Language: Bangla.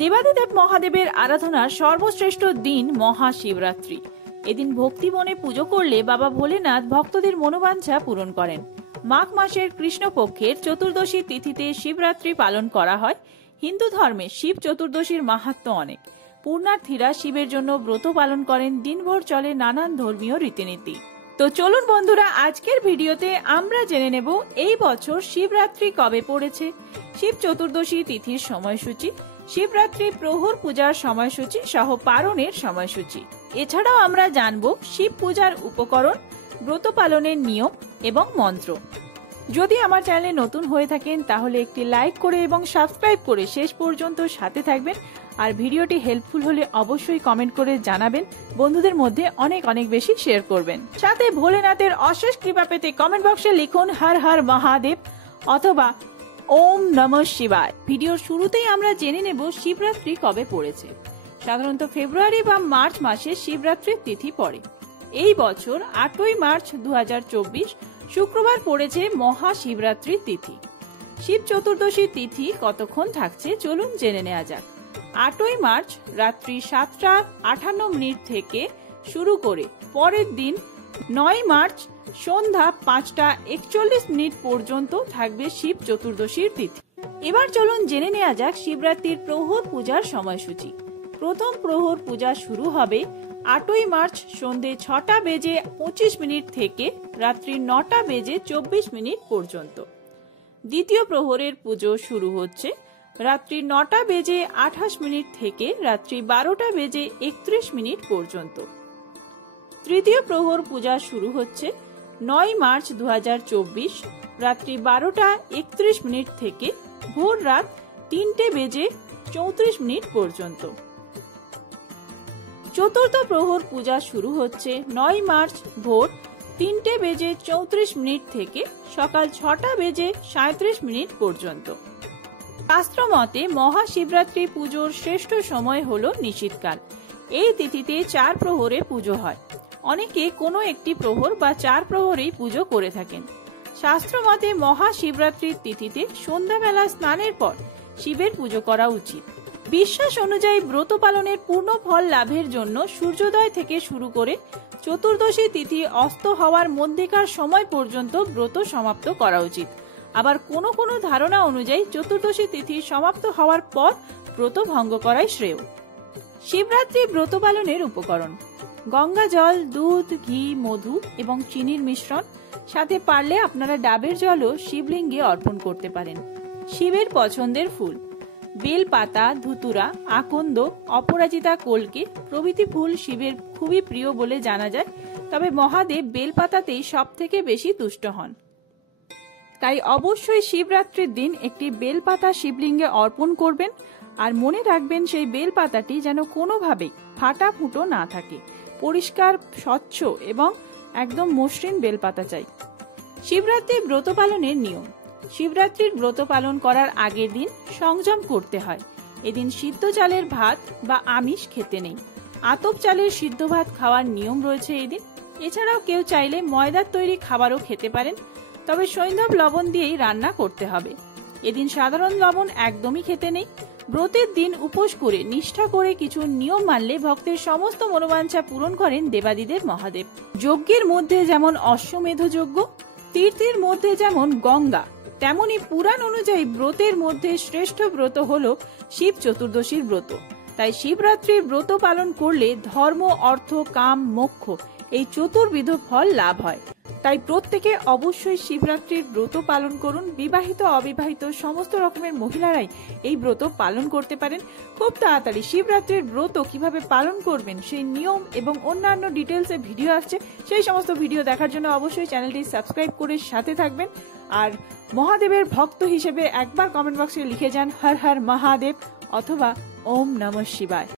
দেবাদিদেব মহাদেবের আরাধনার সর্বশ্রেষ্ঠ দিন মহাশিবরাত্রি। এদিন ভক্তি মনে পুজো করলে বাবা ভোলেনাথ ভক্তদের মনোবাঞ্ছা পূরণ করেন। মাঘ মাসের কৃষ্ণপক্ষের চতুর্দশী তিথিতে শিবরাত্রি পালন করা হয়। হিন্দু ধর্মে শিব চতুর্দশীর মাহাত্ম্য অনেক। পুণ্যার্থীরা শিবের জন্য ব্রত পালন করেন। দিনভর চলে নানান ধর্মীয় রীতিনীতি। তো চলুন বন্ধুরা, আজকের ভিডিওতে আমরা জেনে নেব এই বছর শিবরাত্রি কবে পড়েছে, শিব চতুর্দশী তিথির সময়সূচি, শিবরাত্রি প্রহর পূজার সময়সূচি সহ পালনের সময়সূচি। এছাড়াও আমরা জানব শিব পূজার উপকরণ, ব্রত পালনের নিয়ম এবং মন্ত্র। যদি আমার চ্যানেলে নতুন হয়ে থাকেন তাহলে একটি লাইক করে এবং সাবস্ক্রাইব করে শেষ পর্যন্ত সাথে থাকবেন। আর ভিডিওটি হেল্পফুল হলে অবশ্যই কমেন্ট করে জানাবেন, বন্ধুদের মধ্যে অনেক অনেক বেশি শেয়ার করবেন। সাথে ভোলেনাথের অশেষ কৃপা পেতে কমেন্ট বক্সে লিখুন হর হর মহাদেব অথবা ওম নমঃ শিবায়। ভিডিওর শুরুতেই আমরা জেনে নেব শিবরাত্রি কবে পড়েছে। সাধারণত ফেব্রুয়ারি বা মার্চ মাসে শিবরাত্রির তিথি পড়ে। এই বছর 8ই মার্চ 2024 শুক্রবার পড়েছে মহাশিবরাত্রির তিথি। শিব চতুর্দশী তিথি কতক্ষণ থাকছে চলুন জেনে নেওয়া যাক। 8ই মার্চ রাত্রি 7:58 থেকে শুরু করে পরের দিন 9 মার্চ সন্ধ্যা 5:41 পর্যন্ত থাকবে শিব চতুর্দশীর তিথি। এবার চলুন জেনে নেওয়া যাক শিবরাত্রির প্রহর পূজার সময়সূচি। প্রথম প্রহর পূজা শুরু হবে 8ই মার্চ সন্ধ্যে 6:25 থেকে রাত্রি 9:24 পর্যন্ত। দ্বিতীয় প্রহরের পুজো শুরু হচ্ছে রাত্রি 9:28 থেকে রাত্রি 12:31 পর্যন্ত। তৃতীয় প্রহর পূজা শুরু হচ্ছে 9 মার্চ 2024 রাত্রি 12:31 থেকে ভোর রাত 3:34 পর্যন্ত। চতুর্থ প্রহর পূজা শুরু হচ্ছে 9 মার্চ ভোর 3:34 থেকে সকাল 6:37 পর্যন্ত। শাস্ত্র মতে মহাশিবরাত্রি পুজোর শ্রেষ্ঠ সময় হল নিশীথকাল। এই তিথিতে 4 প্রহরে পুজো হয়। অনেকে কোনো একটি প্রহর বা 4 প্রহরেই পুজো করে থাকেন। শাস্ত্র মতে মহাশিবরাত্রির তিথিতে সন্ধ্যাবেলা স্নানের পর শিবের পুজো করা উচিত। বিশ্বাস অনুযায়ী ব্রত পালনের পূর্ণ ফল লাভের জন্য সূর্যোদয় থেকে শুরু করে চতুর্দশী তিথি অস্ত হওয়ার মধ্যেকার সময় পর্যন্ত ব্রত সমাপ্ত করা উচিত। আবার কোনো ধারণা অনুযায়ী চতুর্দশী তিথি সমাপ্ত হওয়ার পর ব্রত ভঙ্গ করাই শ্রেয়। শিবরাত্রি ব্রত পালনের উপকরণ: গঙ্গা জল, দুধ, ঘি, মধু এবং চিনির মিশ্রণ। সাথে পারলে আপনারা ডাবের জলও শিবলিঙ্গে অর্পণ করতে পারেন। শিবের পছন্দের ফুল: বেল পাতা, ধুতুরা, আকন্দ, অপরাজিতা, কলকে প্রভৃতি ফুল শিবের খুবই প্রিয় বলে জানা যায়। তবে মহাদেব বেল পাতাতেই সব থেকে বেশি তুষ্ট হন। তাই অবশ্যই শিবরাত্রির দিন একটি বেল পাতা শিবলিঙ্গে অর্পণ করবেন। আর মনে রাখবেন সেই বেল পাতাটি যেন কোনোভাবেই ফাটা ফুটো না থাকে, পরিষ্কার, স্বচ্ছ এবং একদম মসৃণ বেলপাতা চাই। শিবরাত্রির ব্রত পালনের নিয়ম: শিবরাত্রির ব্রত পালন করার আগের দিন সংযম করতে হয়। এদিন সিদ্ধ চালের ভাত বা আমিষ খেতে নেই। আতপ চালের সিদ্ধ ভাত খাওয়ার নিয়ম রয়েছে এদিন। এছাড়াও কেউ চাইলে ময়দার তৈরি খাবারও খেতে পারেন, তবে সৈন্ধব লবণ দিয়েই রান্না করতে হবে। এদিন সাধারণ লবণ একদমই খেতে নেই। ব্রতের দিন উপোস করে নিষ্ঠা করে কিছু নিয়ম মানলে ভক্তের সমস্ত মনোবাঞ্ছা পূরণ করেন দেবাদিদেব মহাদেব। যজ্ঞের মধ্যে যেমন অশ্বমেধ যজ্ঞ, তীর্থের মধ্যে যেমন গঙ্গা, তেমনি পুরাণ অনুযায়ী ব্রতের মধ্যে শ্রেষ্ঠ ব্রত হল শিব চতুর্দশীর ব্রত। তাই শিবরাত্রির ব্রত পালন করলে ধর্ম, অর্থ, কাম, মোক্ষ এই চতুর্বিধ ফল লাভ হয়। তাই প্রত্যেকে অবশ্যই শিবরাত্রির ব্রত পালন করুন। বিবাহিত, অবিবাহিত সমস্ত রকমের মহিলারাই এই ব্রত পালন করতে পারেন। খুব তাড়াতাড়ি শিবরাত্রির ব্রত কিভাবে পালন করবেন সেই নিয়ম এবং অন্যান্য ডিটেলসে ভিডিও আসছে। সেই সমস্ত ভিডিও দেখার জন্য অবশ্যই চ্যানেলটি সাবস্ক্রাইব করে সাথে থাকবেন। আর মহাদেবের ভক্ত হিসেবে একবার কমেন্ট বক্সে লিখে যান হর হর মহাদেব অথবা ওম নমঃ শিবায়।